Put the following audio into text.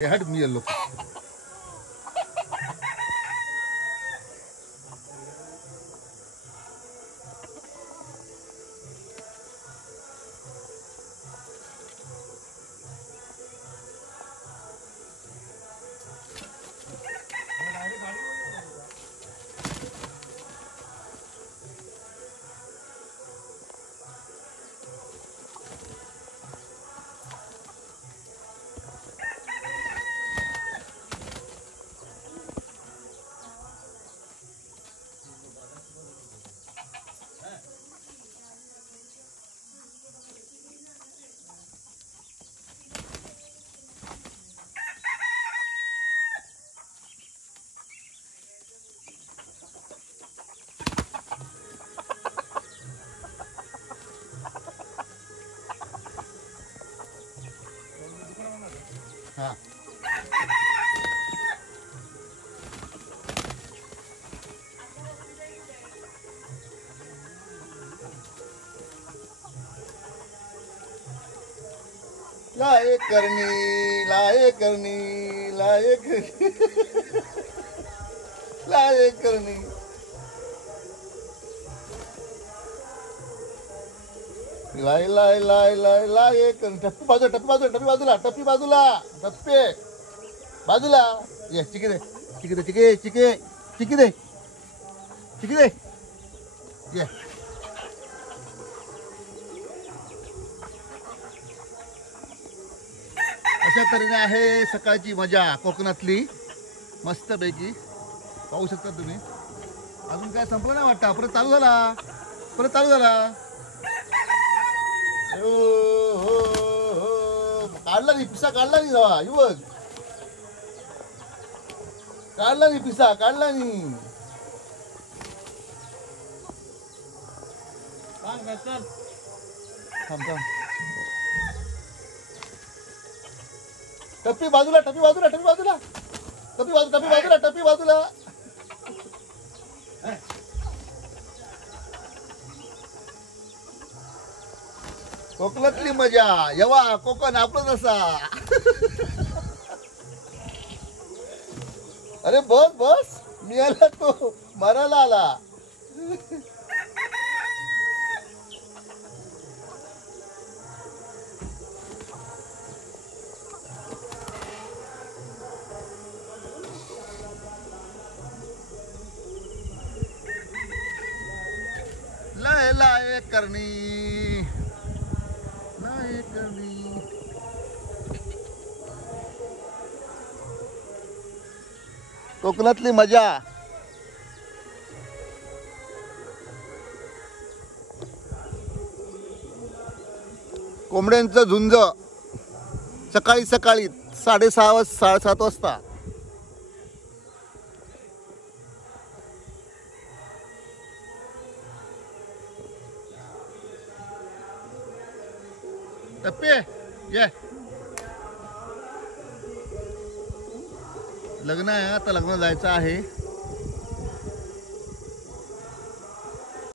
हट मी yellow हाँ लाए करनी लाए करनी लाए करनी लाए करनी लाए लाए लाए लाए लाए करनी टप्पी बाजूला टप्पी बाजूला टप्पी बाजूला टप्पी बाजूला टप्पे बाजूला ये चिकी दे चिकी दे चिकी चिकी चिकी दे चिकी दे ये अशा तऱ्हेने आहे सकाळची मजा कोकणातली मस्तपैकी पाहू शकता तुम्ही. अजून काय संपलं नाही वाटतं. परत चालू झाला परत चालू झाला. हो हो हो काढला नाही पिसा काढला नाही जावा युवक काढला नाही पिसा काढला नाही. थांब थांब टप्पी बाजूला टप्पी बाजूला टप्पी बाजूला टप्पी बाजू टप्पी बाजूला टप्पी बाजूला. कोकणातली मजा येवा कोकण आपलं असा. अरे बस बस मी आला तो मारायला आला. लाए लाए करनी लाए करनी कोकणातली मजा. कोंबड्यांचं झुंज सकाळी सकाळी 6:30 7:30 वाजता. टप्पे ये लग्न आहे आता लग्न जायचं आहे.